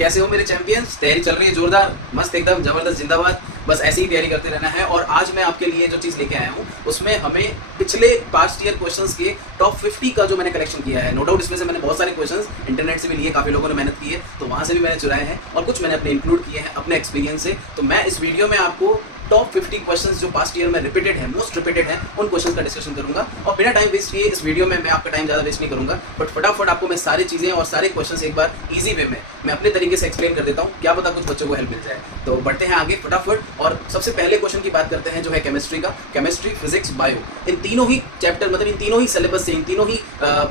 कैसे हो मेरे चैंपियंस? तैयारी चल रही है जोरदार, मस्त एकदम जबरदस्त, जिंदाबाद। बस ऐसे ही तैयारी करते रहना है। और आज मैं आपके लिए जो चीज़ लेके आया हूँ उसमें हमें पिछले पास्ट ईयर क्वेश्चंस के टॉप 50 का जो मैंने कलेक्शन किया है। नो डाउट इसमें से मैंने बहुत सारे क्वेश्चंस इंटरनेट से भी लिए, काफ़ी लोगों ने मेहनत की है, तो वहाँ से भी मैंने चुराए हैं और कुछ मैंने अपने इंक्लूड किए हैं अपने एक्सपीरियंस से। तो मैं इस वीडियो में आपको टॉप 50 क्वेश्चंस जो पास्ट ईयर में रिपीटेड है, मोस्ट रिपीटेड है, उन क्वेश्चंस का डिस्कशन करूंगा। और बिना टाइम वेस्ट किए इस वीडियो में मैं आपका टाइम ज़्यादा वेस्ट नहीं करूंगा, बट फटाफट आपको मैं सारी चीज़ें और सारे क्वेश्चंस एक बार इजी वे में मैं अपने तरीके से एक्सप्लेन कर देता हूँ, क्या पता कुछ बच्चों को हेल्प मिल जाए। तो बढ़ते हैं आगे फटाफट। और सबसे पहले क्वेश्चन की बात करते हैं जो है केमिस्ट्री का। केमिस्ट्री, फिजिक्स, बायो, इन तीनों ही चैप्टर, मतलब इन तीनों ही सिलेबस से, इन तीनों ही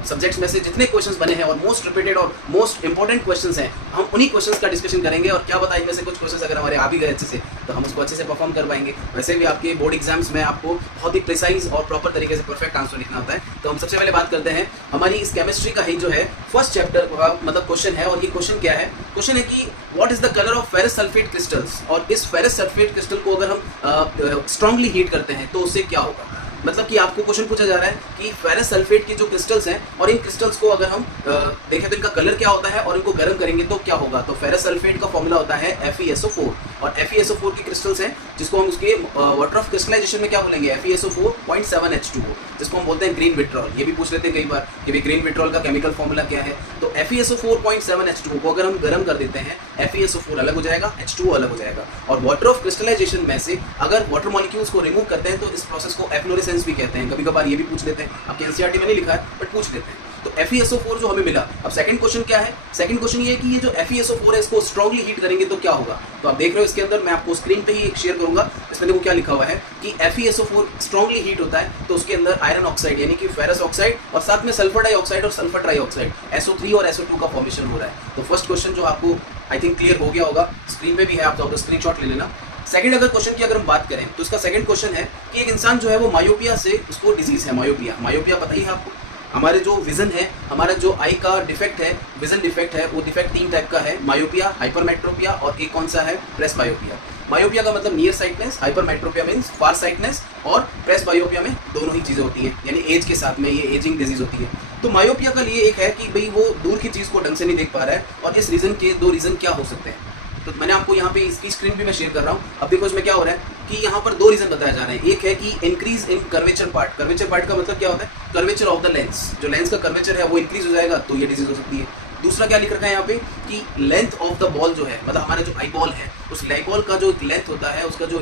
सब्जेक्ट्स में से जितने क्वेश्चंस बने हैं और मोस्ट रिपीटेड और मोस्ट इंपॉर्टेंट क्वेश्चंस हैं, हम उन्हीं क्वेश्चंस का डिस्कशन करेंगे। और क्या पता इनमें से कुछ क्वेश्चंस अगर हमारे आ भी गए अच्छे से तो हम उसको अच्छे से परफॉर्म कर पाएंगे। वैसे भी आपके बोर्ड एग्जाम्स में आपको बहुत ही प्रिसाइज और प्रॉपर तरीके से परफेक्ट आंसर लिखना होता है। तो हम सबसे पहले बात करते हैं हमारी इस केमिस्ट्री का ही जो है फर्स्ट चैप्टर का मतलब क्वेश्चन है। और ये क्वेश्चन क्या है? क्वेश्चन है कि what is the colour of ferrous sulphate crystals. और इस फेरस सल्फेट क्रिस्टल को अगर हम स्ट्रांगली हीट करते हैं तो उससे क्या होगा। मतलब कि आपको क्वेश्चन पूछा जा रहा है कि फेरस सल्फेट के जो क्रिस्टल्स हैं और इन क्रिस्टल्स को अगर हम देखें तो इनका कलर क्या होता है और इनको गर्म करेंगे तो क्या होगा। तो फेरस सल्फेट का फॉर्मूला होता है FeSO4 और FeSO4 के क्रिस्टल्स हैं जिसको हम उसके वाटर ऑफ क्रिस्टलाइजेशन में क्या बोलेंगे, FeSO4.7H2O, जिसको हम बोलते हैं ग्रीन विट्रॉल। ये भी पूछ लेते हैं कई बार कि भाई ग्रीन विट्रॉल का केमिकल फॉर्मूला क्या है। तो FeSO4.7H2O को अगर हम गर्म कर देते हैं FeSO4 अलग हो जाएगा, H2O अलग हो जाएगा। और वाटर ऑफ क्रिस्टलाइजेशन में से अगर वाटर मॉलिक्यूल्स को रिमूव करते हैं तो इस प्रोसेस को एफ्लोरेसेंस भी कहते हैं। कभी कभार ये भी पूछ लेते हैं, आपके एनसीईआरटी में नहीं लिखा है बट पूछ लेते हैं। तो FeSO4 जो हमें मिला। अब सेकंड क्वेश्चन क्या है? सेकंड क्वेश्चन ये है कि ये जो FeSO4 है इसको स्ट्रांगली हीट करेंगे तो क्या होगा। तो आप देख रहे हो इसके अंदर, मैं आपको स्क्रीन पे ही एक शेयर करूंगा, इसमें देखो क्या लिखा हुआ है कि FeSO4 स्ट्रांगली हीट होता है तो उसके अंदर आयरन ऑक्साइड यानी कि फेरस ऑक्साइड और साथ में सल्फर डाइऑक्साइड और सल्फर ट्राइऑक्साइड SO3 और SO2 का फॉर्मेशन हो रहा है। तो फर्स्ट क्वेश्चन जो आपको आई थिंक क्लियर हो गया होगा, स्क्रीन पे भी है, आप तो स्क्रीनशॉट ले लेना। सेकंड अगर क्वेश्चन की अगर हम बात करें तो इसका सेकंड क्वेश्चन है कि एक इंसान जो है वो मायोपिया से, उसको डिजीज है मायोपिया। मायोपिया पता ही है आपको, हमारे जो विजन है, हमारा जो आई का डिफेक्ट है, विजन डिफेक्ट है, वो डिफेक्ट 3 टाइप का है, मायोपिया, हाइपरमेट्रोपिया और एक कौन सा है, प्रेसबायोपिया। मायोपिया का मतलब नियर साइटनेस, हाइपरमेट्रोपिया मींस फार साइटनेस और प्रेसबायोपिया में दोनों ही चीज़ें होती हैं, यानी एज के साथ में ये एजिंग डिजीज होती है। तो मायोपिया का लिए एक है कि भाई वो दूर की चीज़ को ढंग से नहीं देख पा रहा है और इस रीज़न के 2 रीज़न क्या हो सकते हैं। तो मैंने आपको यहाँ पे इसकी स्क्रीन भी मैं शेयर कर रहा हूँ। अब देखो इसमें क्या हो रहा है कि यहाँ पर 2 रीजन बताया जा रहे हैं। एक है कि increase in curvature part. Curvature part का मतलब क्या होता है? कर्वेचर ऑफ द लेंस, जो लेंस का कर्वेचर है वो इंक्रीज हो जाएगा तो ये डिजीज हो सकती है। दूसरा क्या लिख रखा है यहाँ पे कि लेंथ ऑफ द बॉल जो है, मतलब हमारा जो आई बॉल है उस आई बॉल का जो लेंथ होता है, उसका जो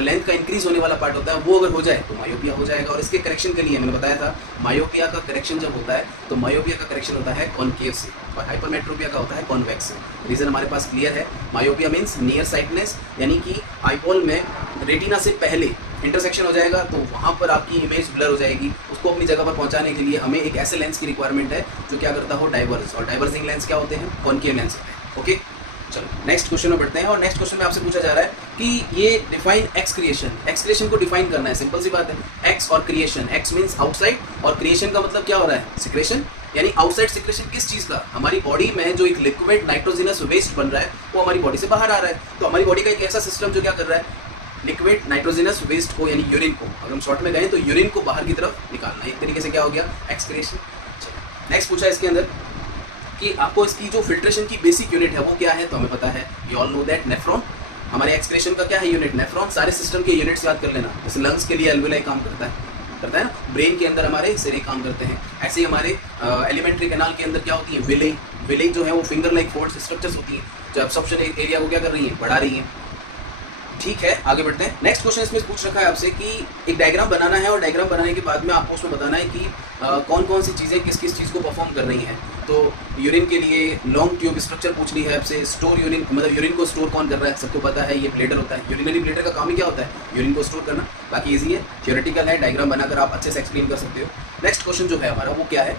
लेंथ का इंक्रीज होने वाला पार्ट होता है वो अगर हो जाए तो मायोपिया हो जाएगा। और इसके करेक्शन के लिए मैंने बताया था मायोपिया का करेक्शन जब होता है तो मायोपिया का करेक्शन होता है कॉनकेव से और हाइपरमेट्रोपिया का होता है कॉन्वेक्स से। रीजन हमारे पास क्लियर है। मायोपिया मीन्स नियर साइटनेस, यानी कि आई बॉल में रेटिना से पहले इंटरसेक्शन हो जाएगा तो वहाँ पर आपकी इमेज ब्लर हो जाएगी। उसको अपनी जगह पर पहुँचाने के लिए हमें एक ऐसे लेंस की रिक्वायरमेंट है जो क्या करता हो, डाइवर्स। और डाइवर्जिंग लेंस क्या होते हैं? कॉनकेव लेंस होते हैं। ओके, चलो नेक्स्ट क्वेश्चन में बढ़ते हैं। और नेक्स्ट क्वेश्चन में आपसे पूछा जा रहा है कि ये define x creation. X creation को डिफाइन करना है, सिंपल सी बात है। एक्स और क्रिएशन, एक्स मीन्स आउटसाइड और क्रिएशन का मतलब क्या हो रहा है, सिक्रेशन, यानी आउटसाइड सिक्रेशन किस चीज़ का? हमारी बॉडी में जो एक लिक्विड नाइट्रोजिनस वेस्ट बन रहा है वो हमारी बॉडी से बाहर आ रहा है। तो हमारी बॉडी का एक ऐसा सिस्टम जो क्या कर रहा है, लिक्विड नाइट्रोजिनस वेस्ट को यानी यूरिन को, अगर हम शॉर्ट में गए तो यूरिन को बाहर की तरफ निकालना, एक तरीके से क्या हो गया, एक्सक्रीशन। नेक्स्ट पूछा इसके अंदर कि आपको इसकी जो फिल्ट्रेशन की बेसिक यूनिट है वो क्या है। तो हमें पता है, we all know that, nephron. हमारे एक्सक्रीशन का क्या है यूनिट, नेफ्रॉन। सारे सिस्टम के यूनिट्स याद कर लेना। जैसे लंग्स के लिए एल्वेलाई काम करता है ना, ब्रेन के अंदर हमारे सिरे काम करते हैं। ऐसे ही हमारे एलिमेंट्री कैनाल के अंदर क्या होती है, विलेज। विलेज जो है वो फिंगर लाइक फोर्स स्ट्रक्चर्स होती है जो एब्सॉर्प्शन एरिया को क्या कर रही है, बढ़ा रही है। ठीक है, आगे बढ़ते हैं। नेक्स्ट क्वेश्चन इसमें पूछ रखा है आपसे कि एक डायग्राम बनाना है और डायग्राम बनाने के बाद में आपको उसमें बताना है कि कौन कौन सी चीज़ें किस किस चीज़ को परफॉर्म कर रही हैं। तो यूरिन के लिए लॉन्ग ट्यूब स्ट्रक्चर पूछ ली है आपसे। स्टोर यूरिन, मतलब यूरिन को स्टोर कौन कर रहा है, सबको पता है, ये ब्लेडर होता है। यूरिनरी ब्लेडर का काम ही क्या होता है, यूरिन को स्टोर करना। बाकी ईजी है, थियोरेटिकल है, डायग्राम बनाकर आप अच्छे से एक्सप्लेन कर सकते हो। नेक्स्ट क्वेश्चन जो है हमारा वो क्या है,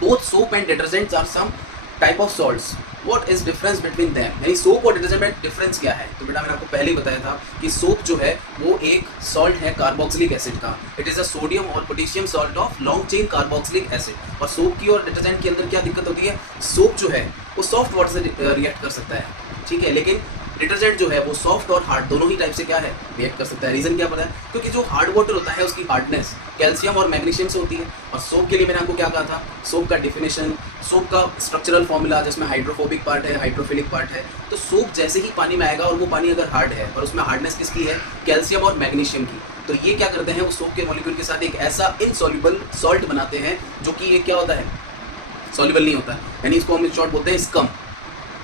both soap and detergents are some type of salts, what is difference between them. यानी सोप और डिटर्जेंट में डिफरेंस क्या है। तो बेटा मैंने आपको पहले ही बताया था कि सोप जो है वो एक सॉल्ट है कार्बोक्सिलिक एसिड का। इट इज अ सोडियम और potassium salt of long chain carboxylic acid. और सोप की और डिटर्जेंट के अंदर क्या दिक्कत होती है, सोप जो है वो सॉफ्ट वाटर से रिएक्ट कर सकता है, ठीक है, लेकिन डिटर्जेंट जो है वो सॉफ्ट और हार्ड दोनों ही टाइप से क्या है रिएक्ट कर सकता है। रीजन क्या पता है, क्योंकि जो हार्ड वाटर होता है उसकी हार्डनेस कैल्शियम और मैग्नीशियम से होती है। और सोप के लिए मैंने आपको क्या कहा था, सोप का डिफिनेशन, सोप का स्ट्रक्चरल फॉर्मूला जिसमें हाइड्रोफोबिक पार्ट है, हाइड्रोफिलिक पार्ट है। तो सोप जैसे ही पानी में आएगा और वो पानी अगर हार्ड है और उसमें हार्डनेस किसकी है, कैल्शियम और मैग्नीशियम की, तो ये क्या करते हैं, वो सोप के मॉलिक्यूल के साथ एक ऐसा इनसॉल्युबल सॉल्ट बनाते हैं जो कि ये क्या होता है, सॉल्युबल नहीं होता है, यानी इसको हम शॉर्ट बोलते हैं स्कम।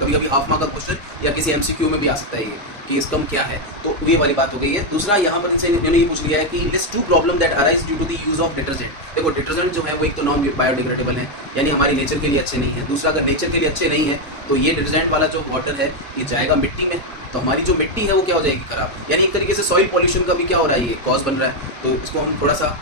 कभी कभी हाफ मार्क का क्वेश्चन या किसी एमसीक्यू में भी आ सकता है ये कि स्कम क्या है, तो ये वाली बात हो गई है। दूसरा यहाँ पर इन्होंने ये पूछ लिया है कि list 2 problem that arise due to the use of detergent. देखो डिटर्जेंट जो है वो एक तो नॉन बायोडिग्रेडेबल है, यानी हमारी नेचर के लिए अच्छे नहीं है। दूसरा अगर नेचर के लिए अच्छे नहीं है तो ये डिटर्जेंट वाला जो वाटर है ये जाएगा मिट्टी में, तो हमारी जो मिट्टी है वो क्या हो जाएगी खराब, यानी एक तरीके से सॉइल पॉल्यूशन का भी क्या हो रहा है, ये कॉज बन रहा है। तो इसको हम थोड़ा सा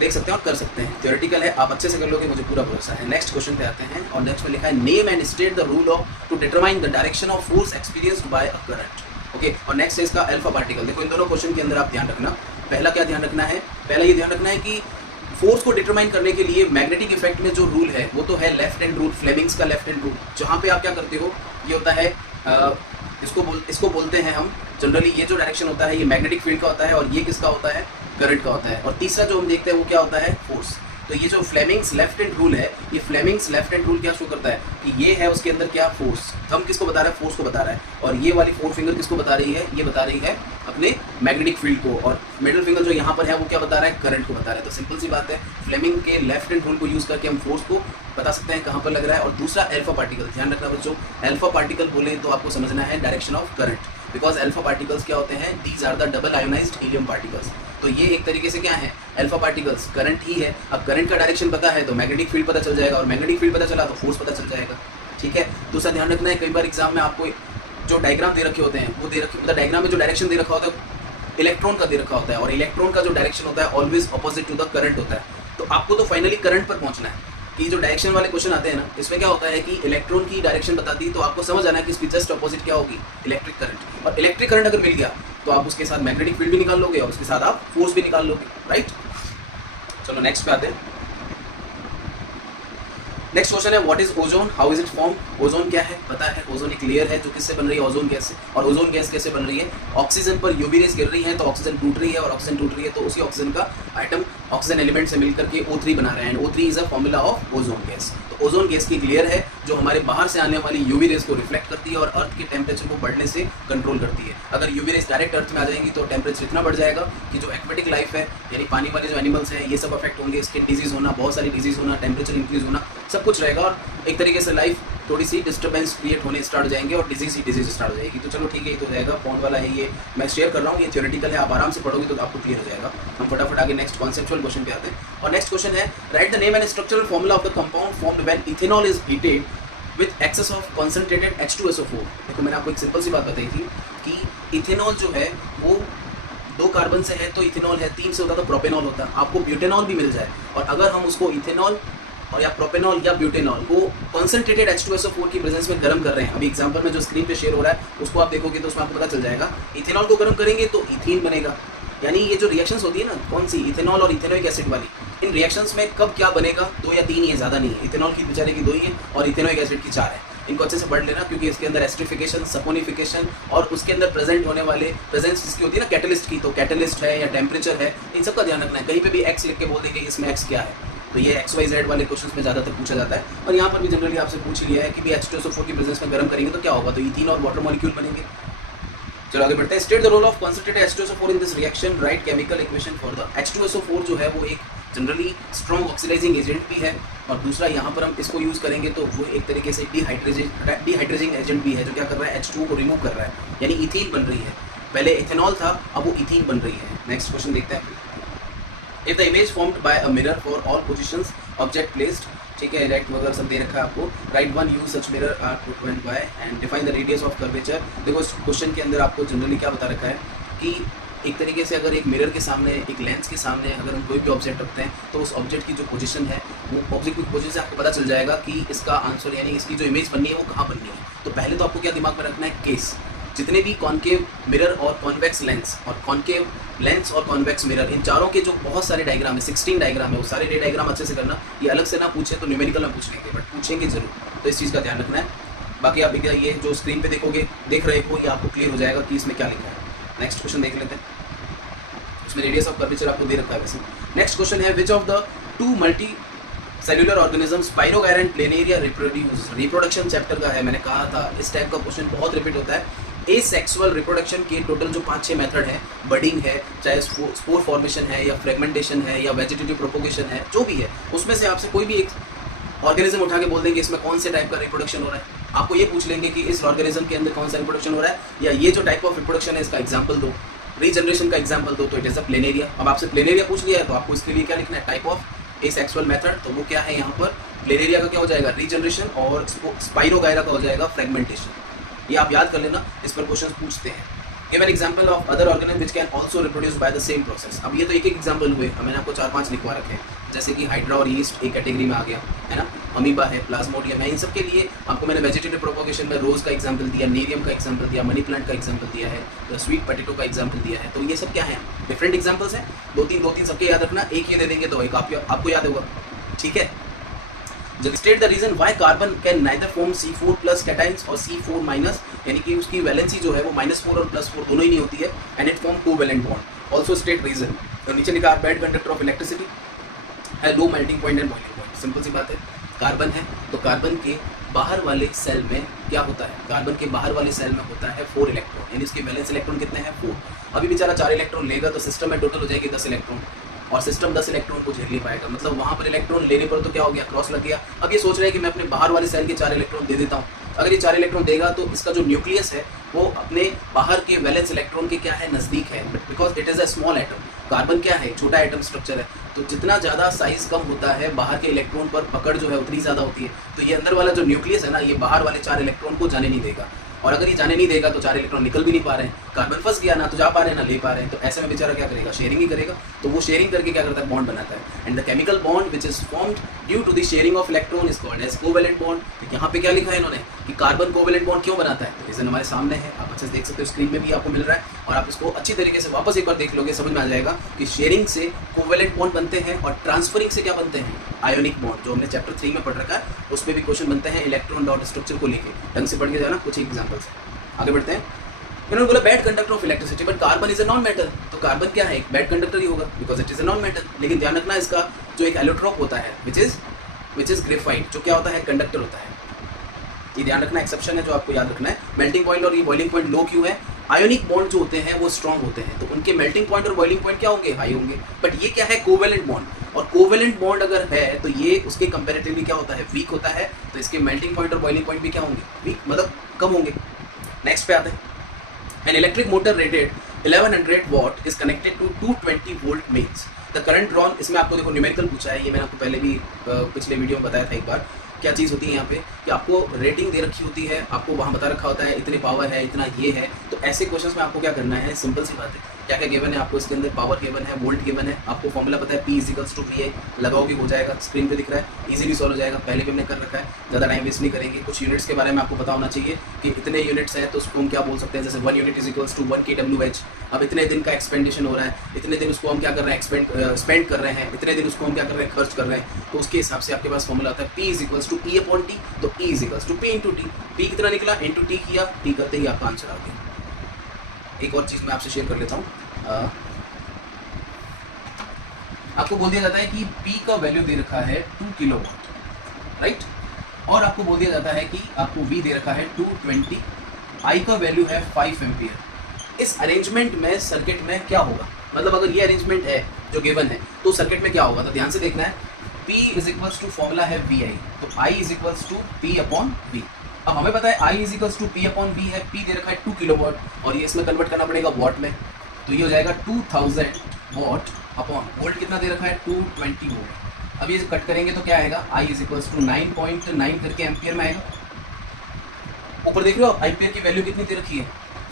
देख सकते हैं और कर सकते हैं। थ्योरेटिकल है, आप अच्छे से कर लोगे, मुझे पूरा भरोसा है। नेक्स्ट क्वेश्चन पे आते हैं और नेक्स्ट में लिखा है name and state the rule of to determine the direction of force experienced by a current. Okay, और नेक्स्ट है इसका अल्फा पार्टिकल। देखो इन दोनों क्वेश्चन के अंदर आप ध्यान रखना, पहला क्या ध्यान रखना है, पहला ये ध्यान रखना है कि फोर्स को डिटरमाइन करने के लिए मैग्नेटिक इफेक्ट में जो रूल है वो तो है लेफ्ट हैंड रूल, फ्लेमिंग्स का लेफ्ट हैंड रूल, जहाँ पे आप क्या करते हो, ये होता है इसको बोलते हैं हम जनरली, ये जो डायरेक्शन होता है ये मैग्नेटिक फील्ड का होता है और ये किसका होता है, करंट का होता है। और तीसरा जो हम देखते हैं वो क्या होता है, फोर्स। तो ये जो फ्लेमिंग्स लेफ्ट हैंड रूल है, ये फ्लेमिंग्स लेफ्ट हैंड रूल क्या शो करता है कि ये है उसके अंदर क्या, फोर्स। थंब किसको बता रहा है, फोर्स को बता रहा है, और ये वाली 4 फिंगर किसको बता रही है, ये बता रही है अपने मैग्नेटिक फील्ड को, और मिडिल फिंगर जो यहाँ पर है वो क्या बता रहा है, करंट को बता रहा है। तो सिंपल सी बात है, फ्लेमिंग के लेफ्ट हैंड रूल को यूज करके हम फोर्स को बता सकते हैं कहाँ पर लग रहा है। और दूसरा अल्फा पार्टिकल, ध्यान रखना बच्चों, अल्फा पार्टिकल बोले तो आपको समझना है direction of current, because alpha particles क्या होते हैं, these are the double ionized helium particles. तो ये एक तरीके से क्या है, अल्फा पार्टिकल्स करंट ही है। अब करंट का डायरेक्शन पता है तो मैग्नेटिक फील्ड पता चल जाएगा, और मैग्नेटिक फील्ड पता चला तो फोर्स पता चल जाएगा। ठीक है, दूसरा ध्यान रखना है, कई बार एग्जाम में आपको जो डायग्राम दे रखे होते हैं वो दे रखे, मतलब डायग्राम में जो डायरेक्शन दे रखा होता है इलेक्ट्रॉन का दे रखा होता है, और इलेक्ट्रॉन का जो डायरेक्शन होता है always opposite to the current होता है। तो आपको तो फाइनली करंट पर पहुंचना है कि जो डायरेक्शन वाले क्वेश्चन आते हैं ना, इसमें क्या होता है कि इलेक्ट्रॉन की डायरेक्शन बताती है, तो आपको समझ आना है कि इसकी जस्ट अपोजिट क्या होगी, इलेक्ट्रिक करंट। और इलेक्ट्रिक करंट अगर मिल गया तो आप उसके साथ मैग्नेटिक फील्ड भी निकाल लोगे और उसके साथ आप फोर्स भी निकाल लोगे, राइट। चलो नेक्स्ट पे आते हैं। नेक्स्ट क्वेश्चन है what is ozone, how is it form. Ozone क्या है पता है, ओजोन एक लेयर है जो किससे बन रही है, ओजोन गैस से। और ओजोन गैस कैसे बन रही है, ऑक्सीजन पर यूवी रेज गिर रही है तो ऑक्सीजन टूट रही है, और ऑक्सीजन टूट रही है तो उसी ऑक्सीजन का आइटम ऑक्सीजन एलिमेंट से मिलकर के O3 बना रहे हैं, and O3 is a formula of ozone gas. तो ओजोन गैस की एक लेयर है जो हमारे बाहर से आने वाली यूवी रेज को रिफ्लेक्ट करती है और अर्थ के टेम्परेचर को बढ़ने से कंट्रोल करती है। अगर यूवी रेज डायरेक्ट अर्थ में आ जाएंगी तो टेम्परेचर इतना बढ़ जाएगा कि जो एक्वेटिक लाइफ है, यानी पानी वाले जो एनिमल्स हैं, ये सब अफेक्ट होंगे, स्किन डिजीज होना, बहुत सारी डिजीज होना, टेम्परेचर इंक्रीज होना, सब कुछ रहेगा, और एक तरीके से लाइफ थोड़ी सी डिस्टर्बेंस क्रिएट होने स्टार्ट हो जाएंगे और डिजीज स्टार्ट हो जाएगी। तो चलो ठीक है, ये तो रहेगा, फोन वाला है, ये मैं शेयर कर रहा हूँ, ये थ्योरेटिकल है, आप आराम से पढ़ोगे तो आपको क्लियर हो जाएगा। हम फटाफट आगे नेक्स्ट कॉन्सेप्चुअल क्वेश्चन पे आते हैं। और नेक्स्ट क्वेश्चन है right the name and structural formula of the compound formed when ethanol is heated with excess of concentrated H2SO4। देखो मैंने आपको एक सिंपल सी बात बताई थी कि इथेनॉल जो है वो 2 कार्बन से है तो इथेनॉल है, 3 से होता तो प्रोपेनॉल होता। आपको ब्यूटेनॉल भी मिल जाए, और अगर हम उसको इथेनॉल और या प्रोपेनॉल या ब्यूटेनॉल को कंसंट्रेटेड H2SO4 की प्रेजेंस में गर्म कर रहे हैं, अभी एग्जांपल में जो स्क्रीन पे शेयर हो रहा है उसको आप देखोगे तो उसमें आपको पता चल जाएगा। इथेनॉल को गर्म करेंगे तो इथीन बनेगा, यानी ये जो रिएक्शंस होती है ना, कौन सी, इथेनॉल और इथेनोइक एसिड वाली, इन रिएक्शंस में कब क्या बनेगा, 2 या 3 ही है, ज़्यादा नहीं है। इथेनॉल की बेचारे की 2 ही है और इथेनोइक एसिड की 4 है। इनको अच्छे से पढ़ लेना क्योंकि इसके अंदर एस्ट्रिफिकेशन, सपोनिफिकेशन और उसके अंदर प्रेजेंट होने वाले प्रेजेंस जिसकी होती है ना कैटलिस्ट की, तो कैटलिस्ट है या टेम्परेचर है, इन सब का ध्यान रखना है। कहीं पे भी एक्स लिख के बोल देंगे इसमें एक्स क्या है, तो ये XYZ वाले क्वेश्चंस में ज़्यादातर पूछा जाता है। और यहाँ पर भी जनरली आपसे पूछ लिया है कि भी H2SO4 की प्रेजेंस में गर्म करेंगे तो क्या होगा, तो इथीन और वाटर मॉलिक्यूल बनेंगे। चलो आगे बढ़ते हैं। State the role of concentrated H2SO4 in this reaction, right chemical equation for the H2SO4 जो है वो एक जनरली स्ट्रॉन्ग ऑक्सीडाइजिंग एजेंट भी है, और दूसरा यहाँ पर हम इसको यूज़ करेंगे तो वो एक तरीके से डिहाइड्रेजिंग एजेंट भी है, जो क्या कर रहा है, H2 को रिमूव कर रहा है, यानी इथीन बन रही है। पहले इथेनॉल था, अब वो इथीन बन रही है। नेक्स्ट क्वेश्चन देखते हैं। If the image formed by a mirror for all positions object placed, ठीक है, राइट वगैरह सब दे रखा है आपको, right one use such mirror are to point by and define the radius of curvature. देखो इस क्वेश्चन के अंदर आपको जनरली क्या बता रखा है कि एक तरीके से अगर एक मिरर के सामने, एक लेंस के सामने अगर हम कोई भी ऑब्जेक्ट रखते हैं तो उस ऑब्जेक्ट की जो पोजीशन है, वो ऑब्जेक्ट की पोजीशन से आपको पता चल जाएगा कि इसका आंसर, यानी इसकी जो इमेज बननी है वो कहाँ बननी है। तो पहले तो आपको क्या दिमाग में रखना है, केस, जितने भी कॉनकेव मिरर और कॉन्वेक्स लेंस और कॉनकेव लेंस और कॉन्वेक्स मिरर, इन चारों के जो बहुत सारे डायग्राम है, 16 डायग्राम है, वो सारे डायग्राम अच्छे से करना। ये अलग से ना पूछे तो न्यूमेरिकल में पूछ लेंगे, बट पूछेंगे जरूर, तो इस चीज़ का ध्यान रखना है। बाकी आप ये जो स्क्रीन पे देख रहे हो, ये आपको क्लियर हो जाएगा कि इसमें क्या लिखा है। नेक्स्ट क्वेश्चन देख लेते हैं। उसमें रेडियस ऑफ कर्वेचर आपको दे रखा है वैसे। नेक्स्ट क्वेश्चन है which of the two multi cellular organism spirogyra and planaria reproduce. Reproduction chapter का है, मैंने कहा था इस टाइप का क्वेश्चन बहुत रिपीट होता है। एसेक्सुअल रिप्रोडक्शन के टोटल जो 5-6 मेथड है, बडिंग है, चाहे स्पोर फॉर्मेशन है या फ्रेगमेंटेशन है या वेजिटेटिव प्रोपोगेशन है, जो भी है उसमें से आपसे कोई भी एक ऑर्गेनिज्म उठा के बोल देंगे इसमें कौन से टाइप का रिप्रोडक्शन हो रहा है। आपको ये पूछ लेंगे कि इस ऑर्गेनिज्म के अंदर कौन सा रिप्रोडक्शन हो रहा है, या ये जो टाइप ऑफ रिप्रोडक्शन है इसका एग्जाम्पल दो, रीजनरेशन का एग्जाम्पल दो, तो इट इज अ प्लेनेरिया। अब आपसे प्लेनेरिया पूछ लिया है तो आपको इसके लिए क्या लिखना है, टाइप ऑफ एसेक्सुअल मेथड, तो वो क्या है यहाँ पर प्लेनेरिया का क्या हो जाएगा रीजनरेशन, और स्पाइरोगायरा का हो जाएगा फ्रेगमेंटेशन। ये आप याद कर लेना, इस पर क्वेश्चन पूछते हैं। Give an example of other organism which can also reproduce by the same process. अब ये तो एक एग्जांपल हुए, मैंने आपको 4-5 लिखवा रखे हैं, जैसे कि हाइड्रा और यीस्ट एक कैटेगरी में आ गया है ना, अमीबा है, प्लाज्मोडियम है। इन सब के लिए आपको मैंने वेजिटेटिव प्रोपोगेशन में रोज का एग्जांपल दिया, नेरियम का एग्जांपल दिया, मनी प्लांट का एग्जांपल दिया है, स्वीट पोटैटो का एग्जांपल दिया है। तो ये सब क्या है, डिफरेंट एग्जांपल्स हैं, दो तीन सबके याद रखना, एक ये दे देंगे तो एक आपको याद होगा, ठीक है। State the reason why carbon can neither form C4+ cations और C4-, यानी कि उसकी वैलेंसी जो है वो -4 और +4 दोनों ही नहीं होती है, and it form covalent bond. Also state reason, तो नीचे लिखा बैड कंडक्टर ऑफ इलेक्ट्रिसिटी है, low melting point and boiling point. Simple सी बात है, कार्बन है तो कार्बन के बाहर वाले सेल में क्या होता है, कार्बन के बाहर वाले सेल में होता है 4 इलेक्ट्रॉन, यानी इसके वैलेंस इलेक्ट्रॉन कितने हैं 4। अभी बेचारा 4 इलेक्ट्रॉन लेगा तो सिस्टम में टोटल हो जाएगी 10 इलेक्ट्रॉन, और सिस्टम 10 इलेक्ट्रॉन को झेल नहीं पाएगा, मतलब वहाँ पर इलेक्ट्रॉन लेने पर तो क्या हो गया, क्रॉस लग गया। अब ये सोच रहे हैं कि मैं अपने बाहर वाले सेल के 4 इलेक्ट्रॉन दे देता हूँ। अगर ये 4 इलेक्ट्रॉन देगा तो इसका जो न्यूक्लियस है वो अपने बाहर के वैलेंस इलेक्ट्रॉन के क्या है, नज़दीक है, because it is a small atom. Carbon क्या है, छोटा एटम स्ट्रक्चर है, तो जितना ज़्यादा साइज कम होता है बाहर के इलेक्ट्रॉन पर पकड़ जो है उतनी ज़्यादा होती है। तो ये अंदर वाला जो न्यूक्लियस है ना, ये बाहर वाले 4 इलेक्ट्रॉन को जाने नहीं देगा, और अगर ये जाने नहीं देगा तो 4 इलेक्ट्रॉन निकल भी नहीं पा रहे हैं, कार्बन फंस गया, ना तो जा पा रहे हैं ना ले पा रहे हैं। तो ऐसे में बेचारा क्या करेगा, शेयरिंग ही करेगा। तो वो शेयरिंग करके क्या करता है, बॉन्ड बनाता है, and the chemical bond which is formed due to the sharing of electron is called as covalent bond. तो यहाँ पे क्या लिखा है इन्होंने कि कार्बन कोवैलेंट बॉन्ड क्यों बनाता है, तो रीजन हमारे सामने है, आप अच्छे से देख सकते हो, स्क्रीन में भी आपको मिल रहा है, और आप इसको अच्छी तरीके से वापस एक बार देख लोगे, समझ में आ जाएगा कि शेयरिंग से कोवैलेंट बॉन्ड बनते हैं, और ट्रांसफरिंग से क्या बनते हैं, आयोनिक बॉन्ड, जो हमने चैप्टर 3 में पढ़ रखा है, उसमें भी क्वेश्चन बनते हैं इलेक्ट्रॉन डॉट स्ट्रक्चर को लेकर। ढंग से पढ़ के जाना, कुछ एग्जाम्पल्स आगे बढ़ते हैं। इन्होंने बोला bad conductor of electricity, but carbon is a non metal, तो कार्बन क्या है, एक बैड कंडक्टर ही होगा because it is a non metal. लेकिन ध्यान रखना, इसका जो एक एलोट्रोप होता है विच इज ग्रेफाइट, जो क्या होता है, कंडक्टर होता है। ये ध्यान रखना, एक्सेप्शन है जो आपको याद रखना है। मेल्टिंग पॉइंट और ये बॉइलिंग पॉइंट लो क्यों है, आयोनिक बॉन्ड जो होते हैं वो स्ट्रॉन्ग होते हैं, तो उनके मेल्टिंग पॉइंट और बॉइलिंग पॉइंट क्या होंगे, हाई होंगे। बट ये क्या है, कोवैलेंट बॉन्ड, और कोवैलेंट बॉन्ड अगर है तो ये उसके कंपैरेटिवली क्या होता है, वीक होता है, तो इसके मेल्टिंग पॉइंट और बॉइलिंग पॉइंट भी क्या होंगे, वीक, मतलब कम होंगे। नेक्स्ट पे आते हैं। An electric motor rated 1100 watt is connected to 220 volt mains. The current drawn, इसमें आपको देखो न्यूमेरिकल पूछा है, ये मैंने आपको पहले भी पिछले वीडियो में बताया था एक बार। क्या चीज़ होती है यहाँ पे कि आपको रेटिंग दे रखी होती है, आपको वहाँ बता रखा होता है इतने पावर है, इतना ये है। तो ऐसे क्वेश्चंस में आपको क्या करना है, सिंपल सी बात है, क्या क्या गिवन है आपको, इसके अंदर पावर गिवन है, वोल्ट गिवन है, आपको फॉर्मूला पता है P = VA, लगाओगे हो जाएगा, स्क्रीन पे दिख रहा है, इजीली सॉल्व हो जाएगा, पहले भी हमने कर रखा है, ज़्यादा टाइम वेस्ट नहीं करेंगे। कुछ यूनिट्स के बारे में आपको पता होना चाहिए कि इतने यूनिट्स हैं तो उसको हम क्या बोल सकते हैं, जैसे 1 यूनिट = 1 kWh। अब इतने दिन का एक्सपेंडिशन हो रहा है, इतने दिन उसको हम क्या कर रहे हैं, स्पेंड कर रहे हैं, इतने दिन उसको हम क्या कर रहे हैं, खर्च कर रहे हैं। तो उसके हिसाब से आपके पास फॉर्मूला आता है P = E/T, तो E = P × T। P कितना निकला, × T किया, T करते ही आपका आंसर आ गया। एक और चीज़ मैं आपसे शेयर कर लेता हूँ। आपको बोल दिया जाता है कि P का वैल्यू दे रखा है 2 किलोवाट, राइट, और आपको बोल दिया जाता है कि आपको V दे रखा है 220, I का वैल्यू है 5 एम्पियर। इस अरेंजमेंट में सर्किट में क्या होगा, मतलब अगर ये अरेंजमेंट है जो गिवन है तो सर्किट में क्या होगा, तो ध्यान से देखना है। P = फॉर्मूला है VI, तो I = P/V। अब हमें पता है I = P/V है, P दे रखा है 2 किलोवाट, और ये इसमें कन्वर्ट करना पड़ेगा वॉट में, तो ये हो जाएगा 2000 वॉट अपॉन वोल्ट कितना दे रखा है, 220 वोल्ट। अब ये कट करेंगे तो क्या आएगा, I = 9.9 करके एम्पियर में आएगा। ऊपर देख रहे हो आप, एम्पियर की वैल्यू कितनी दे रखी है,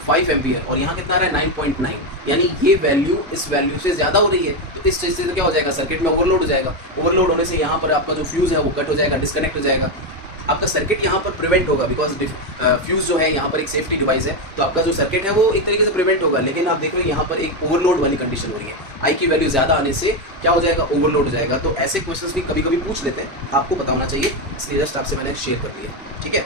5 एम्पियर, और यहाँ कितना आ रहा है 9.9, यानी ये वैल्यू इस वैल्यू से ज़्यादा हो रही है। तो इस चीज़ से तो क्या हो जाएगा, सर्किट में ओवरलोड हो जाएगा। ओवरलोड होने से यहाँ पर आपका जो फ्यूज़ है वो कट हो जाएगा, डिस्कनेक्ट हो जाएगा, आपका सर्किट यहाँ पर प्रिवेंट होगा, बिकॉज फ्यूज़ जो है यहाँ पर एक सेफ्टी डिवाइस है, तो आपका जो सर्किट है वो एक तरीके से प्रिवेंट होगा। लेकिन आप देख रहे हो यहाँ पर एक ओवरलोड वाली कंडीशन हो रही है, आई की वैल्यू ज़्यादा आने से क्या हो जाएगा, ओवरलोड हो जाएगा। तो ऐसे क्वेश्चंस भी कभी कभी पूछ लेते हैं, आपको पता होना चाहिए, इसलिए जस्ट आपसे मैंने शेयर कर दिया, ठीक है।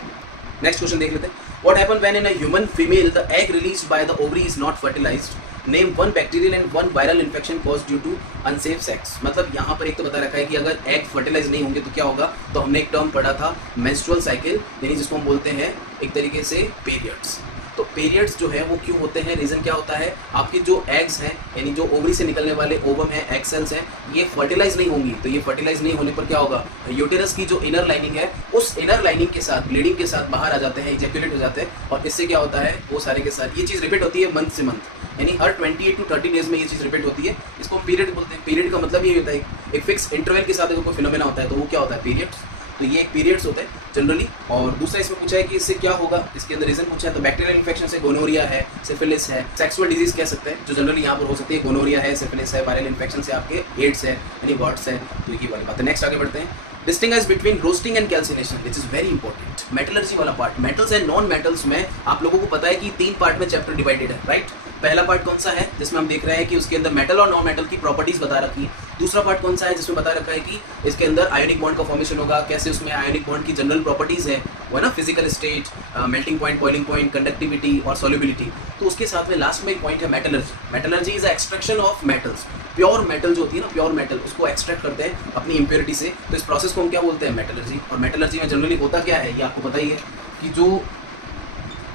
नेक्स्ट क्वेश्चन देख लेते हैं. What happen when in a human female the egg released by the ovary is not fertilized. Name one bacterial and one viral infection caused due to unsafe sex. मतलब यहाँ पर एक तो बता रखा है कि अगर एग फर्टिलाइज नहीं होंगे तो क्या होगा. तो हमने एक टर्म पढ़ा था मेंस्ट्रुअल साइकिल, यानी जिसको हम बोलते हैं एक तरीके से पीरियड्स. तो पीरियड्स जो है वो क्यों होते हैं, रीज़न क्या होता है. आपकी जो एग्स हैं यानी जो ओवरी से निकलने वाले ओवम है, एग सेल्स हैं, ये फर्टिलाइज नहीं होंगी. तो ये फर्टिलाइज नहीं होने पर क्या होगा, यूटेरस की जो इनर लाइनिंग है उस इनर लाइनिंग के साथ ब्लीडिंग के साथ बाहर आ जाते हैं, इजैक्यूलेट हो जाते हैं. और इससे क्या होता है, वो सारे के साथ ये चीज़ रिपीट होती है मंथ से मंथ, यानी हर 28 to 30 डेज में ये चीज़ रिपीट होती है. इसको हम पीरियड बोलते हैं. पीरियड का मतलब ये होता है एक फिक्स इंटरवल के साथ अगर कोई फिनोमेना होता है तो वो क्या होता है, पीरियड्स. तो ये एक पीरियड्स होते हैं जनरली. और दूसरा इसमें पूछा है कि इससे क्या होगा, इसके अंदर रीजन पूछा है. तो बैक्टीरियल इन्फेक्शन से गोनोरिया है, सिफिलिस है, सेक्सुअल डिजीज कह सकते हैं जो जनरली यहाँ पर हो सकती है. गोनोरिया है, सिफिलिस है, वायरल इन्फेक्शन से आपके एड्स है यानी वॉट्स है. तो ये वाली बात है. नेक्स्ट आगे बढ़ते हैं. Distinguish between roasting and calcination which is very important. Metallurgy वाला part, metals and non metals में आप लोगों को पता है कि 3 पार्ट में चैप्टर डिवाइडेड है, राइट. पहला पार्ट कौन सा है जिसमें हम देख रहे हैं कि उसके अंदर मेटल और नॉन मेटल की प्रॉपर्टीज बता रखी है. दूसरा पार्ट कौन सा है जिसमें बता रखा है कि इसके अंदर आयोनिक बॉन्ड का फॉर्मेशन होगा, कैसे उसमें आयोनिक बॉन्ड की जनरल प्रॉपर्टीज है वो है ना, physical state, melting point, boiling point, conductivity और सॉल्युबिलिटी. तो उसके साथ में लास्ट में एक पॉइंट है metallurgy. Metallurgy is extraction of metals. Pure metal जो होती है ना, प्योर मेटल उसको एक्सट्रैक्ट करते हैं अपनी इम्प्योरिटी से. तो इस प्रोसेस को हम क्या बोलते हैं, मेटलर्जी. और मेटलर्जी में जनरली होता क्या है ये आपको पता ही है कि जो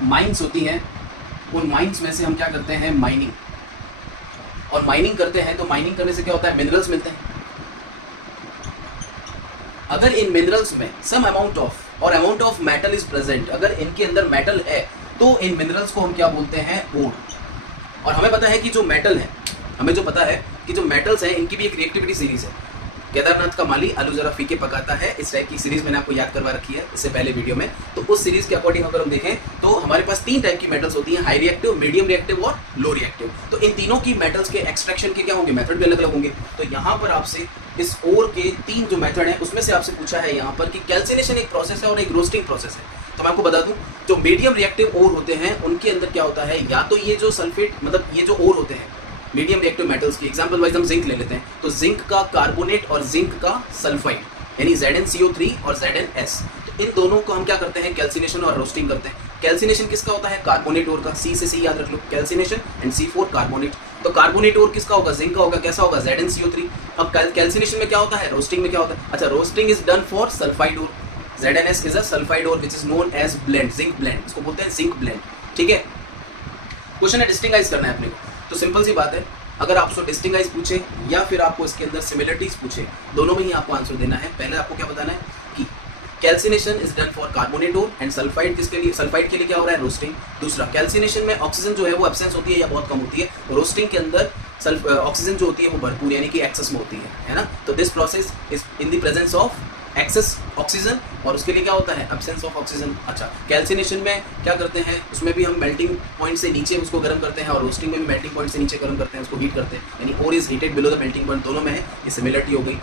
माइंस होती हैं उन माइंस में से हम क्या करते हैं, माइनिंग. और माइनिंग करते हैं तो माइनिंग करने से क्या होता है, मिनरल्स मिलते हैं. अगर इन मिनरल्स में some amount of metal is present, अगर इनके अंदर मेटल है तो इन मिनरल्स को हम क्या बोलते हैं, ओर. और हमें पता है कि जो मेटल है, हमें जो पता है कि जो मेटल्स हैं इनकी भी एक रिएक्टिविटी सीरीज है. केदारनाथ का माली आलू जरा फीके पकाता है, इस टाइप की सीरीज मैंने आपको याद करवा रखी है इससे पहले वीडियो में. तो उस सीरीज के अकॉर्डिंग अगर हम देखें तो हमारे पास 3 टाइप की मेटल्स होती हैं, हाई रिएक्टिव, मीडियम रिएक्टिव और लो रिएक्टिव. तो इन तीनों की मेटल्स के एक्सट्रैक्शन के क्या होंगे, मेथड भी अलग अलग होंगे. तो यहाँ पर आपसे इस ओर के 3 जो मेथड है उसमें से आपसे पूछा है यहाँ पर कि कैल्सिनेशन एक प्रोसेस है और एक रोस्टिंग प्रोसेस है. तो मैं आपको बता दूं जो मीडियम रिएक्टिव ओर होते हैं उनके अंदर क्या होता है, या तो ये जो सल्फेट मतलब ये जो ओर होते हैं मीडियम रिएक्टिव मेटल्स की, एग्जांपल वाइज हम जिंक ले लेते हैं. तो जिंक का कार्बोनेट और जिंक का सल्फाइड यानी ZnCO3 और ZnS. तो इन दोनों को हम क्या करते हैं, कैल्सिनेशन और रोस्टिंग करते हैं. कैल्सिनेशन किसका होता है, कार्बोनेट ओर का. C से C याद रख लो, कैल्सिनेशन एंड C4 कार्बोनेट. तो कार्बोनेट ओर किसका होगा, जिंक का होगा. कैसा होगा, ZnCO3. अब कैल्सिनेशन में क्या होता है, रोस्टिंग में क्या होता है. अच्छा, roasting is done for sulphide ore. ZnS is a sulphide ore which is known as blende, zinc blende. इसको बोलते हैं जिंक ब्लेंड. ठीक है. क्वेश्चन है डिस्टिंग्विश करना है अपने को. तो सिंपल सी बात है, अगर आपसे डिस्टिंग्विश पूछे या फिर आपको इसके अंदर सिमिलरिटीज पूछे, दोनों में ही आपको आंसर देना है. पहले आपको क्या बताना है कि calcination is done for carbonate ore and sulphide किसके लिए, सल्फाइड के लिए क्या हो रहा है, रोस्टिंग. दूसरा, कैल्सिनेशन में ऑक्सीजन जो है वो एब्सेंस होती है या बहुत कम होती है. रोस्टिंग के अंदर ऑक्सीजन जो होती है वो भरपूर यानी कि एक्सेस में होती है ना. तो this process is in the presence of excess oxygen और उसके लिए क्या होता है, एब्सेंस ऑफ ऑक्सीजन. अच्छा, कैल्सिनेशन में क्या करते हैं, उसमें भी हम मेल्टिंग पॉइंट से नीचे उसको गर्म करते हैं और रोस्टिंग में भी मेल्टिंग पॉइंट से नीचे गर्म करते हैं, उसको हीट करते हैं. यानी ore is heated below the melting point. दोनों में है ये सिमिलरिटी हो गई.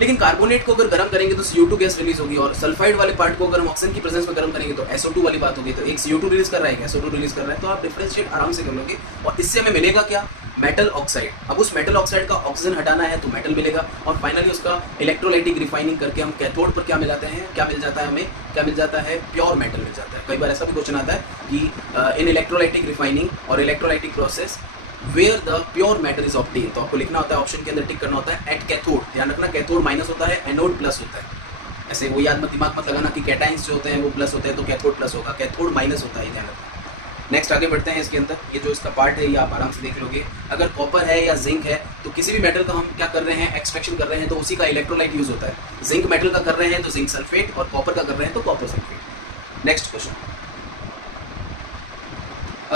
लेकिन कार्बोनेट को अगर गर्म करेंगे तो CO2 गैस रिलीज होगी और सल्फाइड वाले पार्ट को अगर हम ऑक्सीजन की प्रेजेंस में गर्म करेंगे तो SO2 वाली बात होगी. तो एक CO2 रिलीज कर रहा है, SO2 रिलीज कर रहा है. तो आप डिफरेंशिएट आराम से कर लोगे और इससे हमें मिलेगा क्या, मेटल ऑक्साइड. अब उस मेटल ऑक्साइड का ऑक्सीजन हटाना है तो मेटल मिलेगा. और फाइनली उसका इलेक्ट्रोलाइटिक रिफाइनिंग करके हम कैथोड पर क्या मिलाते हैं, क्या मिल जाता है हमें, क्या मिल जाता है, प्योर मेटल मिल जाता है. कई बार ऐसा भी क्वेश्चन आता है कि इन इलेक्ट्रोलाइटिक रिफाइनिंग और electrolytic process where the pure metal is obtain. तो आपको लिखना होता है, ऑप्शन के अंदर टिक करना होता है एट कैथोड. ध्यान रखना, कैथोड माइनस होता है, एनोड प्लस होता है. ऐसे वो याद मत, दिमाग मत लगाना कि कैटाइंस जो होते हैं वो प्लस होते हैं तो कैथोड प्लस होगा, कैथोड माइनस होता है, ध्यान रखना. नेक्स्ट आगे बढ़ते हैं. इसके अंदर ये जो इसका पार्ट है ये आप आराम से देख लोगे. अगर कॉपर है या जिंक है तो किसी भी मेटल का हम क्या कर रहे हैं, एक्सट्रैक्शन कर रहे हैं तो उसी का इलेक्ट्रोलाइट यूज होता है. जिंक मेटल का कर रहे हैं तो जिंक सल्फेट और कॉपर का कर रहे हैं तो copper sulphate. Next question,